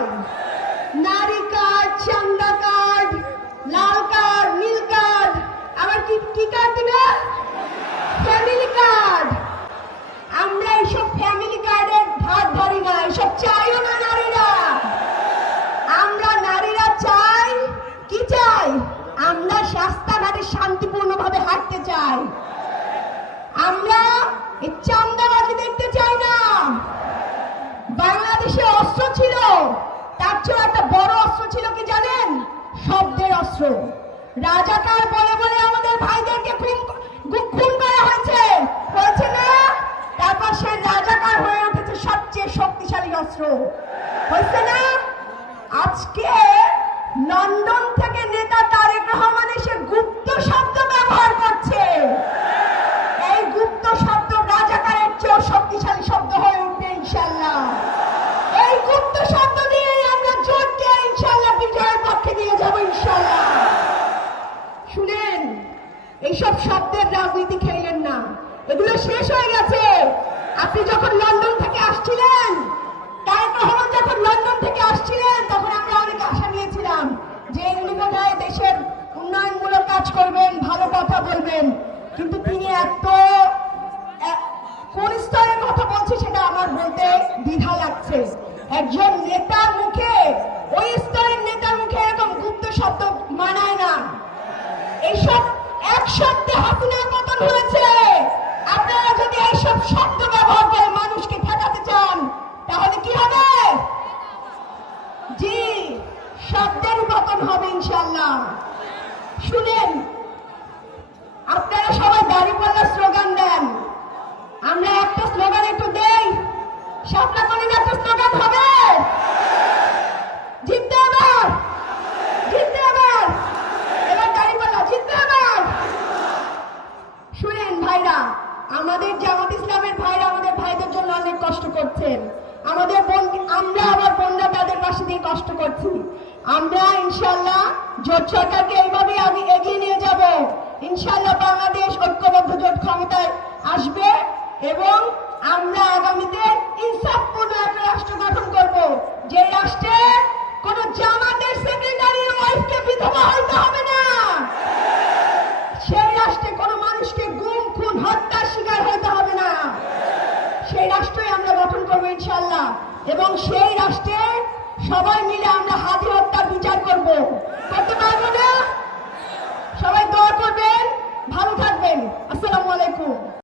চাই? নারী কার্ড, চান্দা কার্ড, লাল কার্ড, নীল কার্ড, আবার কি কার্ড দিবে? Family card. আমরা এইসব ফ্যামিলি কার্ডের ধার ধারি না, এসব চাইও না নারীরা। আমরা নারীরা চাই কি চাই? আমরা রাস্তাঘাটে শান্তিপূর্ণভাবে হাঁটতে চাই। আমরা এই চান্দাবাজি দেখতে চাই না। বাংলাদেশে অস্ত্র ছিল, তার চেয়ে একটা বড় অস্ত্র ছিল কি জানেন? শব্দের অস্ত্র। রাজাকার বলে বলে আমাদের ভাইদেরকে খুন করা হয়েছে, হয়েছে না? তারপর সে রাজাকার হয়ে উঠেছে সবচেয়ে শক্তিশালী অস্ত্র, হয়েছে না? আজকে লন্ডন থেকে নেতা তারেক রহমান এসে গুপ্ত শব্দ ব্যবহার করছে। এই গুপ্ত শব্দ রাজাকারের চেয়েও শক্তিশালী শব্দ হয়ে উঠবে ইনশাল্লাহ। এই গুপ্ত শব্দ দিয়ে আমরা জোর দিয়ে ইনশাল্লাহ বিজয়ের পক্ষে নিয়ে যাবো ইনশাল্লাহ। শুনেন, এইসব শব্দের রাজনীতি খেলেন না, এগুলো শেষ হয়ে গেছে। আপনি যখন লন্ডন থেকে আসছিলেন, তারেক রহমান যখন লন্ডন থেকে আসছিলেন, তখন আমরা অনেক আশা নিয়েছিলাম যে উনি বোধহয় দেশের উন্নয়নমূলক কাজ করবেন, ভালো কথা বলবেন। কিন্তু তিনি এত কোন স্তরের কথা বলছে সেটা আমার বলতে দ্বিধা লাগছে। একজন নেতার মুখে, ওই স্তরের নেতার মুখে এরকম গুপ্ত শব্দ মানায় না। এইসব এক শব্দে হাসিনার পতন হয়েছে। আপনারা যদি এইসব শব্দ ব্যবহার করে মানুষকে ঠেকাতে চান, তাহলে কি হবে? জি, শব্দের পতন হবে ইনশাল্লাহ। শুনেন, আপনারা সবাই দাঁড়িপাল্লা স্লোগান দেন, আমরা একটা স্লোগান একটু দেই। শাপলা কলির একটা স্লোগান হবে, জিততে এবার, জিততে এবার, এবার দাঁড়িপাল্লা জিততে এবার। শুনেন ভাইরা, আমাদের জামাত ইসলামের ভাইরা আমাদের ভাইদের জন্য অনেক কষ্ট করছেন। আমাদের বোন, আমরা আবার বোনরা তাদের পাশে দিয়ে কষ্ট করছি। আমরা ইনশাল্লাহ জোট সরকারকে এইভাবে আগে এগিয়ে নিয়ে যাব। ইনশাল্লাহ বাংলাদেশ ঐক্যবদ্ধ জোট ক্ষমতায় আসবে এবং আমরা আগামীতে ইনসাফপূর্ণ একটা রাষ্ট্র গঠন করব, যে রাষ্ট্রে কোন জামাতের সেক্রেটারির ওয়াইফকে বিধবা হতে হবে না, সেই রাষ্ট্রে কোন মানুষকে গুম খুন হত্যার শিকার হতে হবে না। সেই রাষ্ট্রই আমরা গঠন করবো ইনশাল্লাহ, এবং সেই রাষ্ট্রে সবাই মিলে আমরা হাদি হত্যার বিচার করব। করতে পারবো না? সবাই দোয়া করবেন, ভালো থাকবেন। আসসালামু আলাইকুম।